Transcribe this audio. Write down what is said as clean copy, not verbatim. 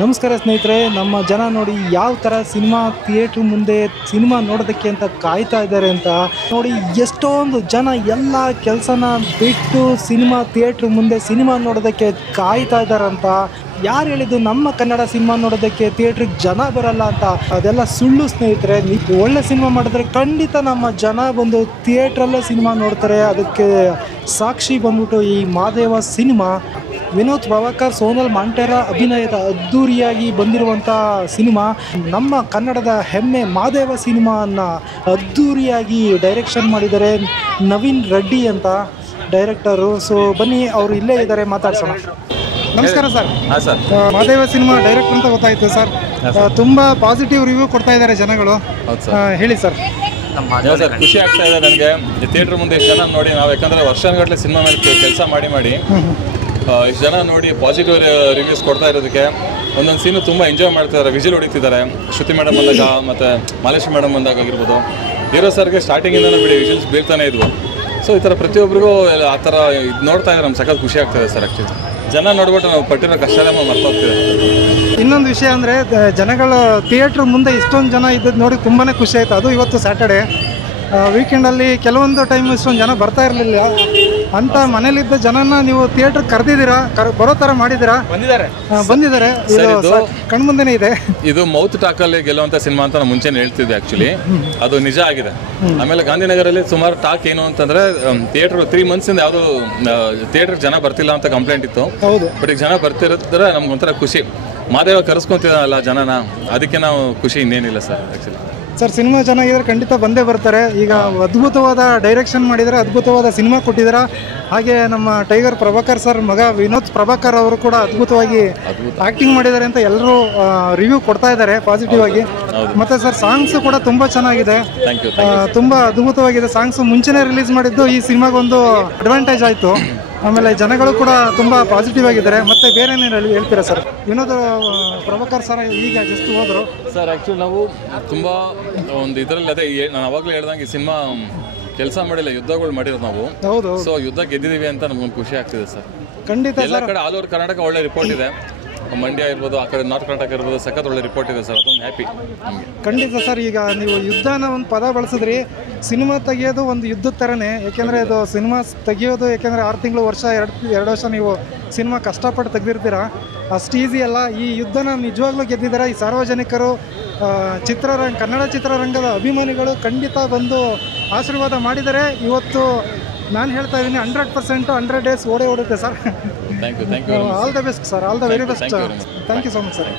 ನಮಸ್ಕಾರ ಸ್ನೇಹಿತರೆ, ನಮ್ಮ ಜನ ನೋಡಿ ಯಾವ ಥರ ಸಿನಿಮಾ ಥಿಯೇಟ್ರ್ ಮುಂದೆ ಸಿನಿಮಾ ನೋಡೋದಕ್ಕೆ ಅಂತ ಕಾಯ್ತಾ ಇದ್ದಾರೆ ಅಂತ ನೋಡಿ. ಎಷ್ಟೊಂದು ಜನ ಎಲ್ಲ ಕೆಲಸನ ಬಿಟ್ಟು ಸಿನಿಮಾ ಥಿಯೇಟ್ರ್ ಮುಂದೆ ಸಿನಿಮಾ ನೋಡೋದಕ್ಕೆ ಕಾಯ್ತಾ ಇದ್ದಾರಂತ. ಯಾರು ಹೇಳಿದ್ದು ನಮ್ಮ ಕನ್ನಡ ಸಿನಿಮಾ ನೋಡೋದಕ್ಕೆ ಥಿಯೇಟ್ರಿಗೆ ಜನ ಬರಲ್ಲ ಅಂತ? ಅದೆಲ್ಲ ಸುಳ್ಳು ಸ್ನೇಹಿತರೆ. ಒಳ್ಳೆ ಸಿನಿಮಾ ಮಾಡಿದ್ರೆ ಖಂಡಿತ ನಮ್ಮ ಜನ ಬಂದು ಥಿಯೇಟ್ರಲ್ಲೇ ಸಿನಿಮಾ ನೋಡ್ತಾರೆ. ಅದಕ್ಕೆ ಸಾಕ್ಷಿ ಬಂದ್ಬಿಟ್ಟು ಈ ಮಾದೇವ ಸಿನಿಮಾ. ವಿನೋದ್ ಪ್ರಭಾಕರ್, ಸೋನಲ್ ಮಾಂಟೇರ ಅಭಿನಯದ ಅದ್ಧೂರಿಯಾಗಿ ಬಂದಿರುವಂಥ ಸಿನಿಮಾ. ನಮ್ಮ ಕನ್ನಡದ ಹೆಮ್ಮೆ ಮಾದೇವ ಸಿನಿಮಾವನ್ನು ಅದ್ಧೂರಿಯಾಗಿ ಡೈರೆಕ್ಷನ್ ಮಾಡಿದ್ದಾರೆ ನವೀನ್ ರೆಡ್ಡಿ ಅಂತ ಡೈರೆಕ್ಟರು. ಸೊ ಬನ್ನಿ, ಅವರು ಇಲ್ಲೇ ಇದ್ದಾರೆ, ಮಾತಾಡ್ಸೋಣ. ನಮಸ್ಕಾರ ಸರ್. ಮಾದೇವ ಸಿನಿಮಾ ಡೈರೆಕ್ಟರ್ ಅಂತ ಗೊತ್ತಾಯಿತು ಸರ್. ತುಂಬ ಪಾಸಿಟಿವ್ ರಿವ್ಯೂ ಕೊಡ್ತಾ ಇದ್ದಾರೆ ಜನಗಳು. ಹೇಳಿ ಸರ್. ಖುಷಿ ಆಗ್ತಾ ಇದೆ ನನಗೆ. ಥಿಯೇಟ್ರ್ ಮುಂದೆ ಇಷ್ಟು ಜನ ನೋಡಿ, ನಾವು ಯಾಕಂದರೆ ವರ್ಷಗಟ್ಟಲೆ ಸಿನಿಮಾ ಮೇಲೆ ಕೆಲಸ ಮಾಡಿ ಇಷ್ಟು ಜನ ನೋಡಿ ಪಾಸಿಟಿವ್ ರಿವ್ಯೂಸ್ ಕೊಡ್ತಾ ಇರೋದಕ್ಕೆ. ಒಂದೊಂದು ಸೀನು ತುಂಬ ಎಂಜಾಯ್ ಮಾಡ್ತಿದ್ದಾರೆ, ವಿಜಿಲ್ ಹೊಡಿತಿದ್ದಾರೆ. ಶ್ರುತಿ ಮೇಡಮ್ ಬಂದಾಗ ಮತ್ತು ಮಾಲೇಶ್ವರಿ ಮೇಡಮ್ ಬಂದಾಗ ಆಗಿರ್ಬೋದು, ಹೀರೋ ಸರ್ಗೆ ಸ್ಟಾರ್ಟಿಂಗಿಂದನೂ ಬಿಡಿ ವಿಜಿಲ್ಸ್ ಬೀಳ್ತಾನೆ ಇದ್ವು. ಸೊ ಈ ಥರ ಪ್ರತಿಯೊಬ್ಬರಿಗೂ ಆ ಥರ ಇದು ನೋಡ್ತಾ ಇದ್ದಾರೆ, ನಮ್ಗೆ ಸಖತ್ ಖುಷಿ ಆಗ್ತಾಯಿದೆ ಸರ್. ಆ್ಯಕ್ಚುಲಿ ಜನ ನೋಡ್ಬಿಟ್ಟು ನಾವು ಪಟ್ಟಿರೋ ಕಷ್ಟನೇ ಮರ್ತೋಗ್ತಿದೆ. ಇನ್ನೊಂದು ವಿಷಯ ಅಂದರೆ, ಜನಗಳು ಥಿಯೇಟ್ರ್ ಮುಂದೆ ಇಷ್ಟೊಂದು ಜನ ಇದ್ದದ್ದು ನೋಡಿ ತುಂಬಾ ಖುಷಿ ಆಯಿತು. ಅದು ಇವತ್ತು ಸ್ಯಾಟರ್ಡೇ ವೀಕೆಂಡಲ್ಲಿ ಕೆಲವೊಂದು ಟೈಮ್ ಇಷ್ಟೊಂದು ಜನ ಬರ್ತಾ ಇರಲಿಲ್ಲ ಅಂತ. ಮನೇಲಿದ್ದ ಜನನ ನೀವು ಥಿಯೇಟ್ರಿಗೆ ಕರೆದಿದ್ದೀರಾ, ಬರೋ ಥರ ಮಾಡಿದ್ದೀರಾ? ಬಂದಿದ್ದಾರೆ. ಇದು ಕಣ್ಮುಂದೆನೇ ಇದೆ. ಇದು ಮೌತ್ ಟಾಕಲ್ಲಿ ಗೆಲ್ಲುವಂಥ ಸಿನಿಮಾ ಅಂತ ನಾವು ಮುಂಚೆನೇ ಹೇಳ್ತಿದ್ವಿ. ಆ್ಯಕ್ಚುಲಿ ಅದು ನಿಜ ಆಗಿದೆ. ಆಮೇಲೆ ಗಾಂಧಿನಗರಲ್ಲಿ ಸುಮಾರು ಟಾಕ್ ಏನು ಅಂತಂದರೆ, ಥಿಯೇಟ್ರ್ 3 ಮಂತ್ಸಿಂದ ಯಾವುದು ಥಿಯೇಟ್ರಿಗೆ ಜನ ಬರ್ತಿಲ್ಲ ಅಂತ ಕಂಪ್ಲೇಂಟ್ ಇತ್ತು. ಹೌದು. ಬಟ್ ಈಗ ಜನ ಬರ್ತಿರೋದ್ರೆ ನಮ್ಗೊಂಥರ ಖುಷಿ. ಮಾದೇವ ಕರೆಸ್ಕೊಂತಿದ್ದಾನಲ್ಲ ಜನನ, ಅದಕ್ಕೆ ನಾವು ಖುಷಿ, ಇನ್ನೇನಿಲ್ಲ ಸರ್. ಆ್ಯಕ್ಚುಲಿ ಸರ್, ಸಿನಿಮಾ ಚೆನ್ನಾಗಿದ್ರೆ ಖಂಡಿತ ಬಂದೇ ಬರ್ತಾರೆ. ಈಗ ಅದ್ಭುತವಾದ ಡೈರೆಕ್ಷನ್ ಮಾಡಿದರೆ, ಅದ್ಭುತವಾದ ಸಿನಿಮಾ ಕೊಟ್ಟಿದ್ದಾರೆ. ಹಾಗೆ ನಮ್ಮ ಟೈಗರ್ ಪ್ರಭಾಕರ್ ಸರ್ ಮಗ ವಿನೋದ್ ಪ್ರಭಾಕರ್ ಅವರು ಕೂಡ ಅದ್ಭುತವಾಗಿ ಆ್ಯಕ್ಟಿಂಗ್ ಮಾಡಿದ್ದಾರೆ ಅಂತ ಎಲ್ಲರೂ ರಿವ್ಯೂ ಕೊಡ್ತಾ ಇದ್ದಾರೆ ಪಾಸಿಟಿವ್ ಆಗಿ. ಮತ್ತು ಸರ್, ಸಾಂಗ್ಸು ಕೂಡ ತುಂಬ ಚೆನ್ನಾಗಿದೆ, ತುಂಬ ಅದ್ಭುತವಾಗಿದೆ. ಸಾಂಗ್ಸು ಮುಂಚೆನೇ ರಿಲೀಸ್ ಮಾಡಿದ್ದು ಈ ಸಿನಿಮಾಗೊಂದು ಅಡ್ವಾಂಟೇಜ್ ಆಯಿತು. ಆಮೇಲೆ ಜನಗಳು ಕೂಡ ತುಂಬ ಪಾಸಿಟಿವ್ ಆಗಿದ್ದಾರೆ. ಮತ್ತು ಬೇರೆ ಏನೇನು ಹೇಳ್ತೀರಾ ಸರ್? ವಿನೋದ್ ಪ್ರಭಾಕರ್ ಸರ್ ಈಗ ಜಸ್ಟ್ ಹೋದರು ಸರ್. ಆ್ಯಕ್ಚುಲಿ ನಾವು ತುಂಬ ಒಂದು ಇದರಲ್ಲಿ, ಅದೇ ನಾನು ಅವಾಗಲೇ ಹೇಳ್ದಂಗೆ, ಈ ಸಿನಿಮಾ ಕೆಲಸ ಮಾಡಿಲ್ಲ, ಯುದ್ಧಗಳು ಮಾಡಿರೋದು ನಾವು. ಹೌದು. ಸೊ ಯುದ್ಧ ಗೆದ್ದಿದ್ದೀವಿ ಅಂತ ನಮ್ಗೊಂದು ಖುಷಿ ಆಗ್ತಿದೆ ಸರ್. ಖಂಡಿತ. ಎಲ್ಲ ಕಡೆ ಆಲ್ ಓವರ್ ಕರ್ನಾಟಕ ಒಳ್ಳೆ ರಿಪೋರ್ಟ್ ಇದೆ. ಮಂಡ್ಯ ಇರ್ಬೋದು, ಆ ಕಡೆ ನಾರ್ತ್ ಕರ್ನಾಟಕ ಇರ್ಬೋದು, ಸಖತ್ ಒಳ್ಳೆ ರಿಪೋರ್ಟ್ ಇದೆ ಸರ್. ಅದೊಂದು ಹ್ಯಾಪಿ ನಮಗೆ. ಖಂಡಿತ ಸರ್. ಈಗ ನೀವು ಯುದ್ಧನ ಒಂದು ಪದ ಬಳಸಿದ್ರಿ. ಸಿನಿಮಾ ತೆಗಿಯೋದು ಒಂದು ಯುದ್ಧದ ಥರನೇ. ಯಾಕೆಂದರೆ ಅದು ಸಿನಿಮಾ ತೆಗಿಯೋದು, ಯಾಕೆಂದರೆ 6 ತಿಂಗಳು, ವರ್ಷ, 2 ವರ್ಷ ನೀವು ಸಿನಿಮಾ ಕಷ್ಟಪಟ್ಟು ತೆಗೆದಿರ್ತೀರ. ಅಷ್ಟು ಈಸಿ ಅಲ್ಲ. ಈ ಯುದ್ಧನ ನಿಜವಾಗ್ಲೂ ಗೆದ್ದಿದ್ದಾರೆ ಈ ಸಾರ್ವಜನಿಕರು. ಕನ್ನಡ ಚಿತ್ರರಂಗದ ಅಭಿಮಾನಿಗಳು ಖಂಡಿತ ಬಂದು ಆಶೀರ್ವಾದ ಮಾಡಿದ್ದಾರೆ. ಇವತ್ತು ನಾನು ಹೇಳ್ತಾ ಇದ್ದೀನಿ, 100% 100 ಡೇಸ್ ಓಡುತ್ತೆ ಸರ್. Thank you. All the best sir. All the very best. Thank you so much sir.